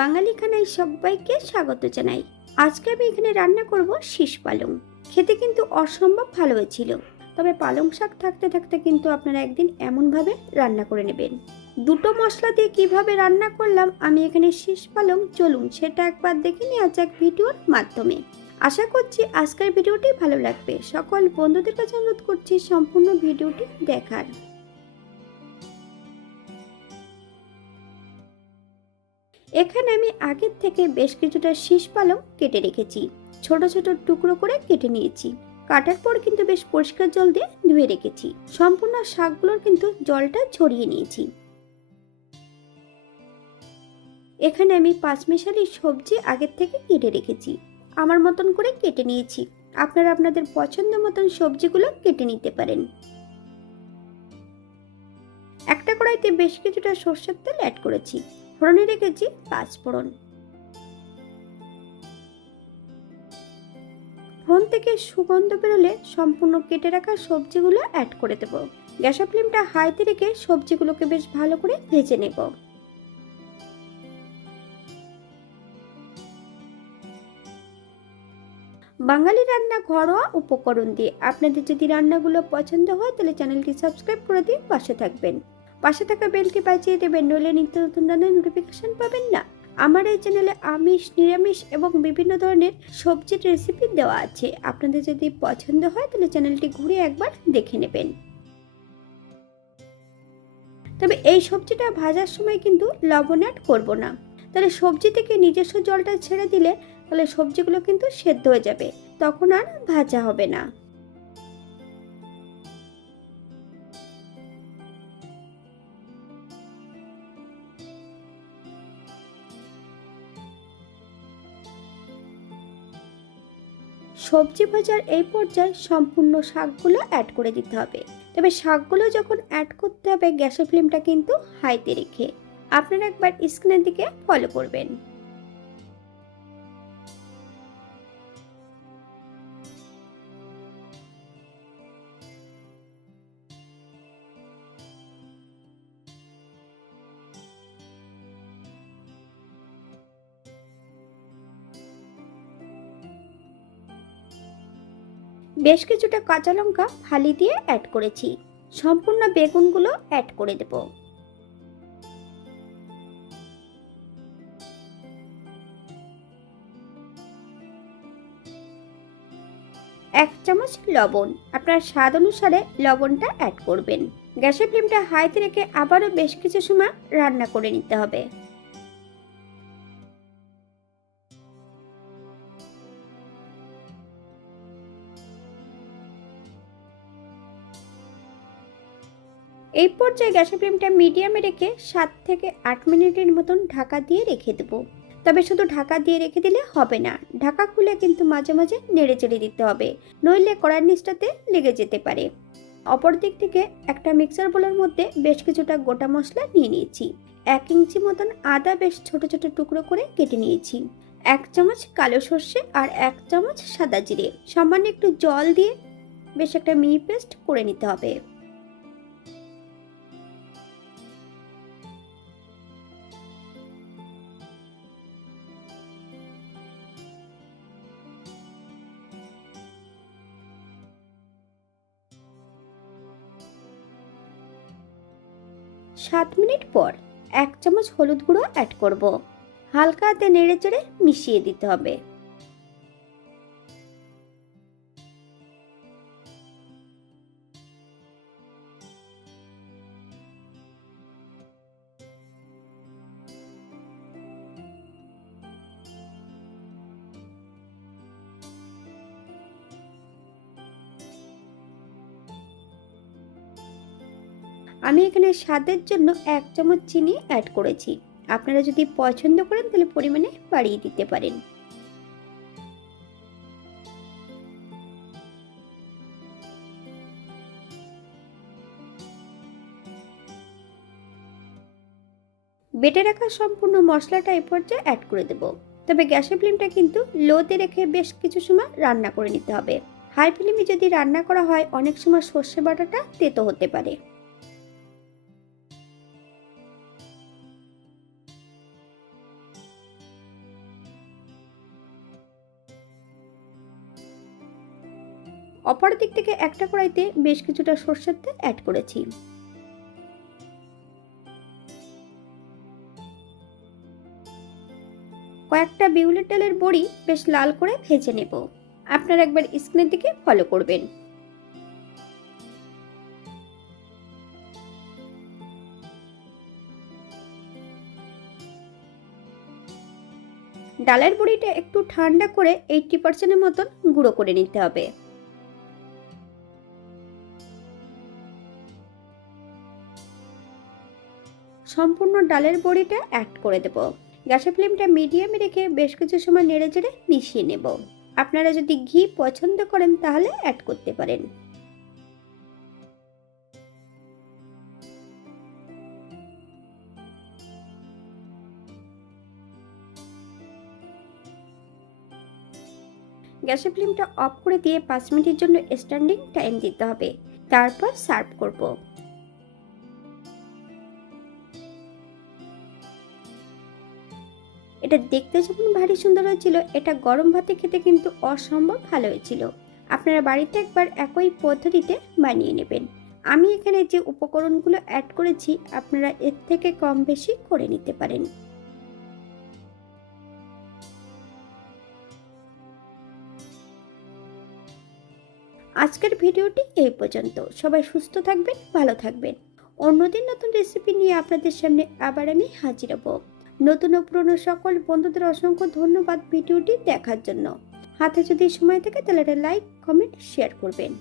বাঙালি খানায় সবাইকে স্বাগত জানাই। আজকে আমি এখানে রান্না করব শীষ পালং। খেতে কিন্তু অসম্ভব ভালো হয়েছিল। তবে পালং শাক থাকতে থাকতে কিন্তু আপনারা একদিন এমনভাবে রান্না করে নেবেন। দুটো মশলা দিয়ে কিভাবে রান্না করলাম আমি এখানে শীষ পালং, চলুন সেটা একবার দেখে নেওয়া যাক ভিডিওর মাধ্যমে। আশা করছি আজকের ভিডিওটি ভালো লাগবে। সকল বন্ধুদের কাছে অনুরোধ করছি সম্পূর্ণ ভিডিওটি দেখার। এখানে আমি আগের থেকে বেশ কিছুটা শীষ পালং কেটে রেখেছি, ছোট ছোট টুকরো করে কেটে নিয়েছি। কাটার পর কিন্তু বেশ পরিষ্কার জল দিয়ে ধুয়ে রেখেছি। সম্পূর্ণ শাকগুলোর কিন্তু জলটা ছড়িয়ে নিয়েছি। এখানে আমি পাঁচমিশালি সবজি আগের থেকে কেটে রেখেছি, আমার মতন করে কেটে নিয়েছি। আপনারা আপনাদের পছন্দ মতন সবজিগুলো কেটে নিতে পারেন। একটা কড়াইতে বেশ কিছুটা সরষের তেল অ্যাড করেছি, ফোড়নে রেখেছি পাঁচফোড়ন। ফোড়ন থেকে সুগন্ধ বেরোলে সম্পূর্ণ কেটে রাখা সবজিগুলো অ্যাড করে দেব। গ্যাসের ফ্লেমটা হাইতে রেখে সবজিগুলোকে বেশ ভালো করে ভেজে নেব। বাঙালি রান্না ঘরোয়া উপকরণ দিয়ে। আপনাদের যদি রান্নাগুলো পছন্দ হয় তাহলে চ্যানেলটি সাবস্ক্রাইব করে দিয়ে পাশে থাকবেন। পাশে থাকা বেলটি বাজিয়ে দেবেন, নইলে নিত্য নতুন রান্নার নোটিফিকেশন পাবেন না। আমার এই চ্যানেলে আমিষ, নিরামিষ এবং বিভিন্ন ধরনের সবজির রেসিপি দেওয়া আছে। আপনাদের যদি পছন্দ হয় তাহলে চ্যানেলটি ঘুরে একবার দেখে নেবেন। তবে এই সবজিটা ভাজার সময় কিন্তু লবণ অ্যাড করব না, তাহলে সবজি থেকে নিজস্ব জলটা ছেড়ে দিলে তাহলে সবজিগুলো কিন্তু সেদ্ধ হয়ে যাবে, তখন আর ভাজা হবে না। সবজি ভাজার এই পর্যায়ে সম্পূর্ণ শাকগুলো অ্যাড করে দিতে হবে। তবে শাকগুলো যখন অ্যাড করতে হবে গ্যাসের ফ্লেমটা কিন্তু হাইতে রেখে। আপনারা একবার স্ক্রিনের দিকে ফলো করবেন। বেশ কিছুটা কাঁচা লঙ্কা ফালি দিয়ে অ্যাড করেছি। সম্পূর্ণ বেগুনগুলো অ্যাড করে দেব। এক চামচ লবণ, আপনার স্বাদ অনুসারে লবণটা অ্যাড করবেন। গ্যাসের ফ্লেমটা হাইতে রেখে আবারও বেশ কিছু সময় রান্না করে নিতে হবে। এই পর্যায়ে গ্যাসের ফ্লেমটা মিডিয়ামে রেখে 7 থেকে 8 মিনিটের মতন ঢাকা দিয়ে রেখে দেব। তবে শুধু ঢাকা দিয়ে রেখে দিলে হবে না, ঢাকা খুলে কিন্তু মাঝে মাঝে নেড়ে চেড়ে দিতে হবে, নইলে কড়াইয়ের নিচটাতে লেগে যেতে পারে। অপর দিক থেকে একটা মিক্সার বোলের মধ্যে বেশ কিছুটা গোটা মশলা নিয়ে নিয়েছি। 1 ইঞ্চি মতন আদা বেশ ছোট ছোট টুকরো করে কেটে নিয়েছি। 1 চামচ কালো সর্ষে আর 1 চামচ সাদা জিরে সামান্য একটু জল দিয়ে বেশ একটা মিহি পেস্ট করে নিতে হবে। সাত মিনিট পর 1 চামচ হলুদ গুঁড়ো অ্যাড করব। হালকা হাতে নেড়ে চেড়ে মিশিয়ে দিতে হবে। আমি এখানে স্বাদের জন্য 1 চামচ চিনি অ্যাড করেছি। আপনারা যদি পছন্দ করেন তাহলে পরিমাণে বাড়িয়ে দিতে পারেন। বেটে রাখা সম্পূর্ণ মশলাটা এই পর্যায়ে অ্যাড করে দেব। তবে গ্যাসের ফ্লেমটা কিন্তু লোতে রেখে বেশ কিছু সময় রান্না করে নিতে হবে। হাই ফ্লেমে যদি রান্না করা হয় অনেক সময় সর্ষে বাটাটা তেতো হতে পারে। অপর দিক থেকে একটা কড়াইতে বেশ কিছুটা সরষের তেল অ্যাড করেছি। কয়েকটা বিউলির ডালের বড়ি বেশ লাল করে ভেজে নেব। আপনারা একবার স্ক্রিনের দিকে ফলো করবেন। ডালের বড়িটা একটু ঠান্ডা করে 80% মতন গুঁড়ো করে নিতে হবে। সম্পূর্ণ ডালের বড়িটা অ্যাড করে দেব। গ্যাসের ফ্লেমটা মিডিয়ামে রেখে বেশ কিছু সময় নেড়েচেড়ে মিশিয়ে নেব। আপনারা যদি ঘি পছন্দ করেন তাহলে অ্যাড করতে পারেন। গ্যাসের ফ্লেমটা অফ করে দিয়ে 5 মিনিটের জন্য স্ট্যান্ডিং টাইম দিতে হবে। তারপর সার্ভ করব। এটা দেখতে যেমন ভারী সুন্দর হয়েছিল, এটা গরম ভাতে খেতে কিন্তু অসম্ভব ভালো হয়েছিল। আপনারা বাড়িতে একবার একই পদ্ধতিতে বানিয়ে নেবেন। আমি এখানে যে উপকরণগুলো অ্যাড করেছি আপনারা এর থেকে কম বেশি করে নিতে পারেন। আজকের ভিডিওটি এই পর্যন্ত। সবাই সুস্থ থাকবেন, ভালো থাকবেন। অন্যদিন নতুন রেসিপি নিয়ে আপনাদের সামনে আবার আমি হাজির হব। নতুন ও পুরনো সকল বন্ধুদের অসংখ্য ধন্যবাদ ভিডিওটি দেখার জন্য। হাতে যদি সময় থাকে তাহলে একটা লাইক, কমেন্ট, শেয়ার করবেন।